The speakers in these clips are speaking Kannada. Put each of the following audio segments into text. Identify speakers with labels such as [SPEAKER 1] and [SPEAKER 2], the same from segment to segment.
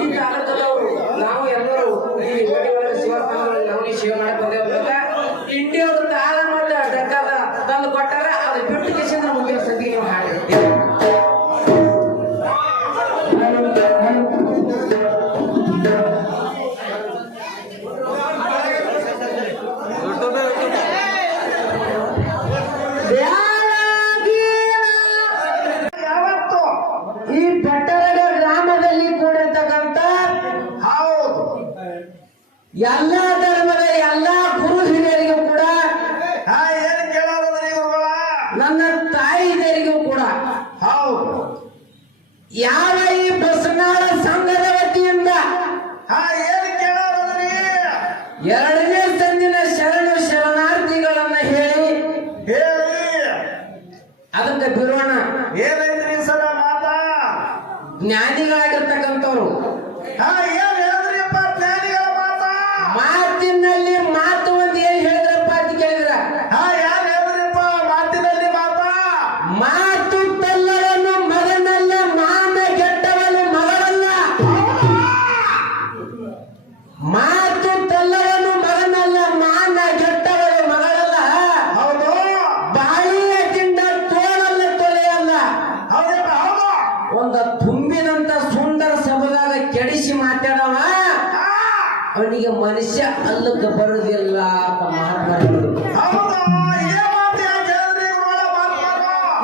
[SPEAKER 1] ವಿದ್ಯುತ್ ಆಘಾತದವರು ನಾವು ಎಲ್ಲರೂ ಈ ಓಡಿವರ ಶಿವಸ್ಥಾನದಲ್ಲಿ ನವನಿ ಶಿವನಾಡ ಬಂದೇವಂತ ಇಂಡಿಯವರು ತಾಳ ಮಟ್ಟ ಡಕ್ಕಾದ ತಂದು ಕೊಟ್ಟಾರ ಅದು ಬಿಟ್ಟು ಕಿಶಂದ್ರ ಮುಂದಿನ ಸಂದಿಗೆ ನಾವು ಹಾಡಿ Yeah. Y hazle ಇಂಗ್ಲಿಷ್ ಮಾತಾಡವ? ಅವನಿಗೆ ಮನುಷ್ಯ ಅಲ್ಲಕ್ಕೆ ಬರೋದಿಲ್ಲ ಅಂತ
[SPEAKER 2] ಮಹಾತ್ಮ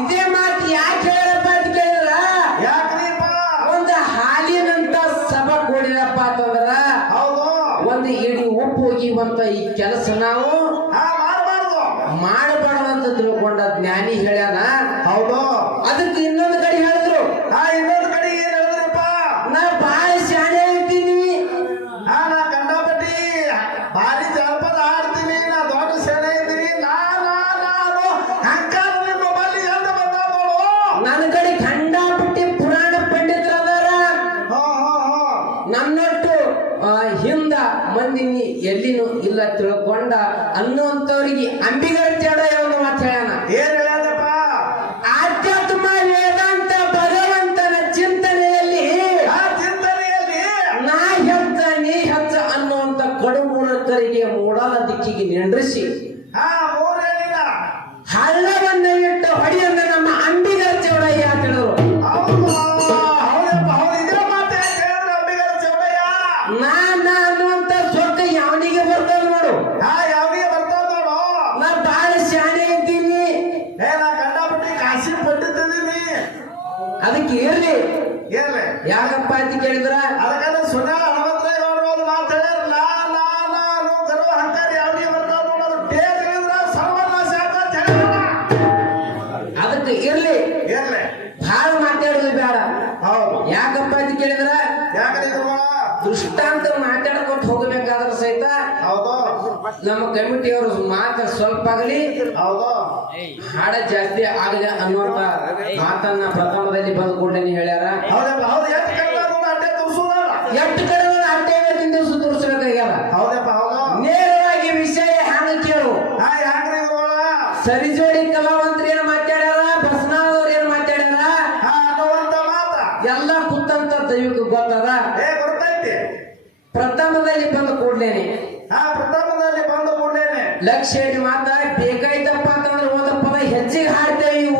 [SPEAKER 2] ಇದೇ ಮಾತು ಯಾಕೆ
[SPEAKER 1] ಹೇಳಪ್ಪ ಅಂತ ಕೇಳಿದ್ರ? ಒಂದು ಹಾಲಿನಂತ ಸಭಾ ಕೊಡಿರಪ್ಪ ಅಂತಂದ್ರ ಒಂದು ಇಡೀ ಉಪ್ಪು ಹೋಗಿವಂತ ಈ ಕೆಲಸ ನಾವು ಮಾಡಬಾರ್ದಂತ ತಿಳ್ಕೊಂಡ ಜ್ಞಾನಿ ಹೇಳ್ಯಾನ.
[SPEAKER 2] ಹೌದು.
[SPEAKER 1] ಹಿಂದ ಮಂದಿನಿ ಎಲ್ಲಿನೂ ಇಲ್ಲ ತಿಳ್ಕೊಂಡ ಅನ್ನುವಂಥವ್ರಿಗೆ ಅಂಬಿಗರ
[SPEAKER 2] ಕಮಿಟಿ ಅವರು ಮಾತ
[SPEAKER 1] ಸ್ವಲ್ಪ ಆಗಲಿ ಹಾಡ ಜಾಸ್ತಿ ಆಗಲಿ ಅನ್ನುವಂತ ಮಾತನ್ನ ಪ್ರಥಮದಲ್ಲಿ ಬಂದು ಹೇಳ್ಯಾರ.
[SPEAKER 2] ಎಷ್ಟು
[SPEAKER 1] ಕಡೆ ಲಕ್ಷ ಮಾತ ಬೇಕಾಯ್ತಪ್ಪ ಅಂತಂದ್ರೆ ಒಂದಪ್ಪ ಪದ ಹೆಚ್ಚಿಗೆ ಹಾಡ್ತೇವೆ
[SPEAKER 2] ಇವು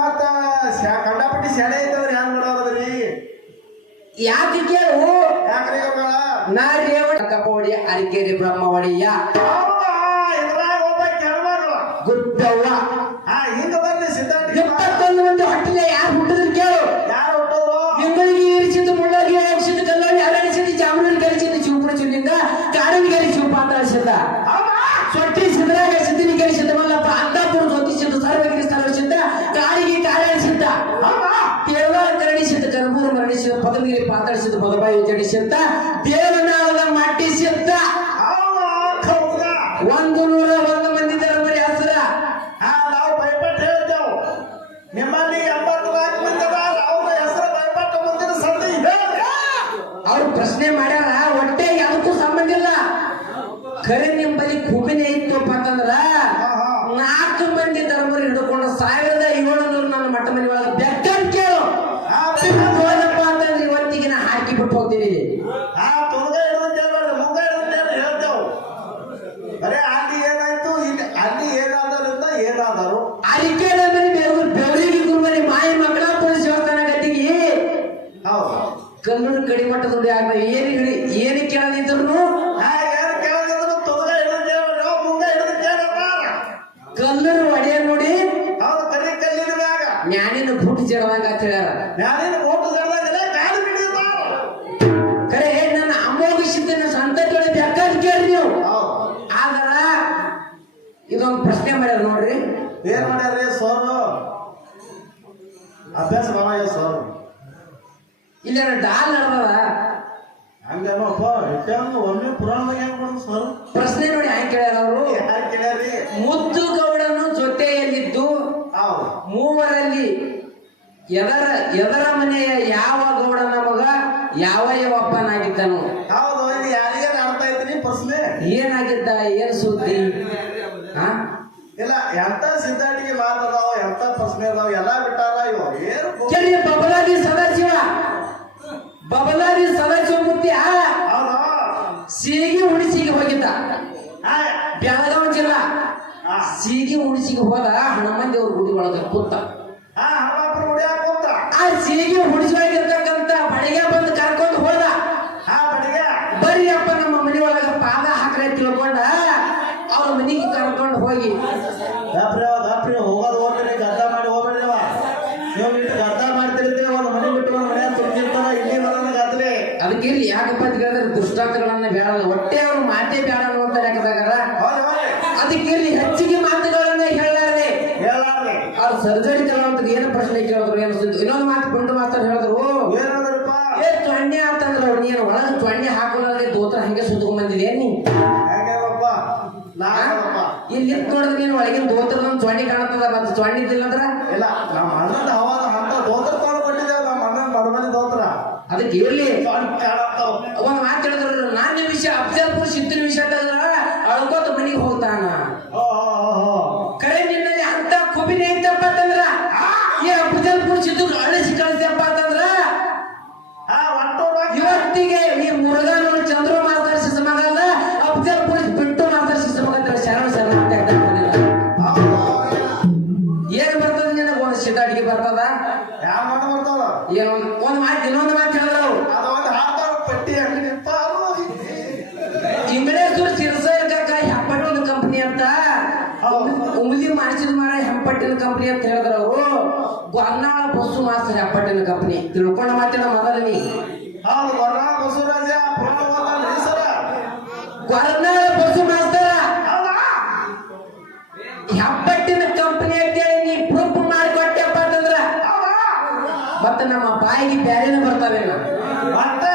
[SPEAKER 1] ಆಗ್ಯಾವ
[SPEAKER 2] ಕಂಡಪಟ್ಟಿ ಸೆಳೆ ಇದ್ದವ್ರು ಹೆಂಗ್ ನೋಡೋದ್ರಿ
[SPEAKER 1] ಯಾಕೆ ಕೇಳು
[SPEAKER 2] ಯಾಕ್ರಿ
[SPEAKER 1] ನಾ ರೇವಣ ಕಪೋಡಿ ಅರಿಕೆರೆ ಬ್ರಹ್ಮವಡಿಯ
[SPEAKER 2] ಇದ್ರಾಗ ಒಬ್ಬ
[SPEAKER 1] ಗುದ್ದವ್ವ
[SPEAKER 2] ಹಾ ಹಿಂಗ ಬರ್ಲಿ ಸಿದ್ಧಾಂತ
[SPEAKER 1] ಇಪ್ಪತ್ತೊಂದು ಮಂದಿ ಯಾರ್ ಯಾರು ಹುಟ್ಟಿದ್ರು ಕೇಳು.
[SPEAKER 2] ಯಾರು ಹುಟ್ಟೋದ್ರು?
[SPEAKER 1] ಮುಳ್ಳಾಗಿ ಅರಳಿಸಿದ್ದು ಚಿಲ್ಲಿಂದ ಕಾಡನ್ ಸೊಟ್ಟಿ ಮಲ್ಲಪ್ಪ ಅಂದಾಪುರ ಪದವಿಗಿರಿ ಬದಬಾಯಿ ಜಡಿಸಿದ್ದ ದೇವನಾಳದ ಮಟ್ಟಿಸಿದ್ದ ಒಂದು ನೂರ ಒಂದು ಮಂದಿ ಧರ್ಮರಿ ಹೆಸರ.
[SPEAKER 2] ಹಾ ನಾವು ಭಯಪಟ್ಟು ಹೇಳ್ತೇವೆ. ನಿಮ್ಮಲ್ಲಿ ಎಂಬತ್ತು ನಾಲ್ಕು ಮಂದಿ ಅವ್ರ ಹೆಸರು ಭಯಪಟ್ಟು ಮುಂದಿನ ಸಂಧಿ.
[SPEAKER 1] ಅವ್ರು ಪ್ರಶ್ನೆ ಮಾಡ್ಯಾರ ಹೊಟ್ಟೆ ಯಾವಕ್ಕೂ ಸಂಬಂಧ ಇಲ್ಲ. ಕರೆ ನಿಂಬಲ್ಲಿ ಕುಬಿನ ಇತ್ತು ಅಂತಂದ್ರ ನಾಲ್ಕು ಮಂದಿ ಧರ್ಮರು ಹಿಡ್ಕೊಂಡು ಸಾವಿರದ ಏಳುನೂರು ನನ್ನ ಮಟ್ಟ ಮನೆ ಒಳಗೆ ಬೆಕ್ಕನ್ ಇವತ್ತಿಗೆ
[SPEAKER 2] ಆ ತುರ್ಗ ಹಿಡಿದು ಕೇಳ್ಬೇಡ್ರಿ ಮುಂಗ ಹೇಳ್ತೇವು. ಅಲ್ಲಿ ಏನಾಯ್ತು ಇಲ್ಲಿ ಅಲ್ಲಿ ಏನಾದರಿಂದ ಏನಾದರು?
[SPEAKER 1] ಅರಿಕೆರೆ ಮನೆ ಬೇಗೂರು ಬೆವರಿಗೆ ಗುರುಮನೆ ಮಾಯಿ ಮಕ್ಕಳ ಗತಿಗೆ
[SPEAKER 2] ಹೌದು.
[SPEAKER 1] ಕಲ್ಲೂರು ಕಡಿಮಟ್ಟ ದುಡ್ಡು ಆಗ ಏನು ಏನು ಕೇಳದಿದ್ರು ಕಲ್ಲೂರು ಒಡೆಯ ನೋಡಿ.
[SPEAKER 2] ಹೌದು ಕರಿ ಕಲ್ಲಿನ ಮ್ಯಾಗ.
[SPEAKER 1] ಜ್ಞಾನಿನ ಬುಟ್ಟು ಜಡವಾಗ ಅಂತ ಹೇಳ್ಯಾರ.
[SPEAKER 2] ಮ್ಯಾಲಿನ
[SPEAKER 1] ಇಲ್ಲಿ ಡಾಲ್ ನಡೆದದ
[SPEAKER 2] ಹಂಗೇನೋಪ್ಪ ಇಟ್ಟಂಗ ಒಮ್ಮೆ ಪುರಾಣದಾಗ ಹೆಂಗ್ ಮಾಡೋದು ಸರ್?
[SPEAKER 1] ಪ್ರಶ್ನೆ ನೋಡಿ ಹ್ಯಾಂಗ ಕೇಳ್ಯಾರ ಅವರು?
[SPEAKER 2] ಯಾರು ಕೇಳ್ಯಾರಿ
[SPEAKER 1] ಮುದ್ದು ಗೌಡನು ಜೊತೆಯಲ್ಲಿದ್ದು ಮೂವರಲ್ಲಿ ಎದರ ಎದರ ಮನೆಯ ಯಾವ ಗೌಡನ ಮಗ ಯಾವ ಯಾವಪ್ಪನಾಗಿದ್ದನು
[SPEAKER 2] ಹೌದು ಇದು ಯಾರಿಗಾರ ಅರ್ಥ ಐತ್ರಿ ಪ್ರಶ್ನೆ?
[SPEAKER 1] ಏನಾಗಿದ್ದ ಏನ್ ಸುದ್ದಿ? ಹಾ
[SPEAKER 2] ಇಲ್ಲ ಎಂತ ಸಿದ್ಧಾಟಿಗೆ ಮಾತಾಡೋ ಎಂತ ಪ್ರಶ್ನೆ ಅದಾವ ಎಲ್ಲಾ ಬಿಟ್ಟಾರ
[SPEAKER 1] ಬಬಲಾದಿ ಸದಾಶಿವ ಮೂರ್ತಿ ಆ?
[SPEAKER 2] ಹೌದು.
[SPEAKER 1] ಸೀಗಿ ಉಣಿಸಿಗೆ ಹೋಗಿದ್ದ. ಬೆಳಗಾವಿ ಜಿಲ್ಲಾ ಸೀಗಿ ಉಣಿಸಿಗೆ ಹೋದ ಹನುಮಂತ ದೇವ್ರ ಗುಡಿ ಒಳಗೆ ಕೂತ. ಆ ಸೀಗಿ ಉಣಿಸುವಾಗಿರ್ತಕ್ಕಂಥ ಬಡಿಗೆ ಬಂದು ಕರ್ಕೊಂಡು ಹೋದ. ಬರ್ರಿಯಪ್ಪ ನಮ್ಮ ಮನೆ ಒಳಗೆ ಪಾದ ಹಾಕ್ರೆ ತಿಳ್ಕೊಂಡ ಅವ್ರ ಮನೆಗೆ ಕರ್ಕೊಂಡು ಹೋಗಿ
[SPEAKER 2] ದಾಪ್ರಿ ಅವ ದಾಪ್ರಿ ಹೋಗೋದು ಹೋಗ್ಬೇಡಿ ಗದ್ದ ಮಾಡಿ ಹೋಗ್ಬೇಡಿ ಅವ ನೀವು ಇಟ್ಟು ಗದ್ದ ಮಾಡ್ತಿರ್ತೀವಿ ಒಂದು ಮನೆ ಬಿಟ್ಟು ಒಂದು ಮನೆ ತುಂಬಿರ್ತಾರ ಇಲ್ಲಿ ಬರೋಣ ಗದ್ರಿ
[SPEAKER 1] ಅದಕ್ಕೆ ಇಲ್ಲಿ ಯಾಕಪ್ಪ ಅಂತ ಕೇಳಿದ್ರೆ ದುಷ್ಟಾಂತಗಳನ್ನ ಬೇಡ ಹೊಟ್ಟೆ ಅವ್ರು ಮಾತೇ ಬೇಡ ಅನ್ನುವಂತ ಲೆಕ್ಕದಾಗರ
[SPEAKER 2] ಹೌದು ಹೌದು
[SPEAKER 1] ಅದಕ್ಕೆ ಇಲ್ಲಿ ಹೆಚ್ಚಿಗೆ ಮಾತುಗಳನ್ನ ಹೇಳಲಾರದೆ
[SPEAKER 2] ಹೇಳಾರ್ರಿ
[SPEAKER 1] ಅವ್ರು ಸರ್ಜರಿ ಅಂತ ಏನು ಪ್ರಶ್ನೆ ಕೇಳಿದ್ರು ಏನು ಸುದ್ದಿ ಇನ್ನೊಂದು ಮಾತು ಬಂಡು ಮಾಸ್ತರ್ ಹೇಳಿದ್ರು
[SPEAKER 2] ಏನಂದ್ರಪ್ಪ
[SPEAKER 1] ಏ ಚೊಣ್ಣೆ ಅಂತಂದ್ರೆ ಅವ್ರು ನೀನು ಒಳಗೆ ಚೊಣ್ಣೆ ಹಾಕೋಲಾರ್ದೆ ದೋತ್ರ ಹಂಗೆ ಸುತ್ಕೊಂಡ್ ಬಂದಿದೆ ನೀ ಇಲ್ಲಿ ನಿಂತ್ ನೋಡಿದ್ರೆ ನೀನು ಒಳಗಿನ ದೋತ್ರದ ಚೊಣ್ಣೆ ಕಾಣ್ತದ ಮತ್ತೆ ಚೊಣ್ಣೆ ಇದ್ದಿಲ್ಲ ಅಂದ್ರ
[SPEAKER 2] ಇಲ್ಲ ನಮ್ಮ ಅಣ್ಣದ ಹವಾದ ಅಂತ ದೋತ್ರ ತಾನು ಕೊಟ್ಟಿದ್ದೇವೆ ನಮ್ಮ ಅಣ್ಣನ ದೋತ್ರ.
[SPEAKER 1] ಅದಕ್ಕೆ ಇರ್ಲಿ. ಒಂದ್ ಮಾತು ಹೇಳಿದ್ರು ನಾನ್ ವಿಷಯ ಅಫ್ಜಲ್ಪುರ್ ಸಿದ್ಧನ ವಿಷಯ ಅಂತಂದ್ರ ಅಳ್ಕೋತ ಮನೆಗೆ ಹೋಗ್ತಾನ.
[SPEAKER 2] ಹಾಡ್ತಾವ ಪಟ್ಟಿ ಅಂಗಡಿ
[SPEAKER 1] ಇಂಗ್ಲೇಶ್ವರ ಸಿರಸರ್ಕ ಹೆಪ್ಪಟ್ಟಿ ಒಂದು ಕಂಪನಿ ಅಂತ. ಉಮ್ಲಿ ಮಾಡಿಸಿದ ಮಾರ ಹೆಪ್ಪಟ್ಟಿನ ಕಂಪನಿ ಅಂತ ಹೇಳಿದ್ರು ಅವರು. ಗೊಂನಾಳ ಬಸ್ಸು ಮಾಸ್ತರ್ ಹೆಪ್ಪಟ್ಟಿನ ಕಂಪನಿ ತಿಳ್ಕೊಂಡ ಮಾತಾಡ ಮೊದಲ ನೀ. ಗೊಂನಾಳ ಬಸ್ಸು ಮಾಸ್ತರ ಹೆಪ್ಪಟ್ಟಿನ ಕಂಪನಿ ಅಂತೇಳಿ ನೀ ಪ್ರೂಫ್ ಮಾಡಿಕೊಟ್ಟೆಪ್ಪ ಅಂತಂದ್ರ ಮತ್ತೆ ನಮ್ಮ ಬಾಯಿಗೆ ಬ್ಯಾರೇನ ಬರ್ತಾವೆ
[SPEAKER 2] ಮತ್ತೆ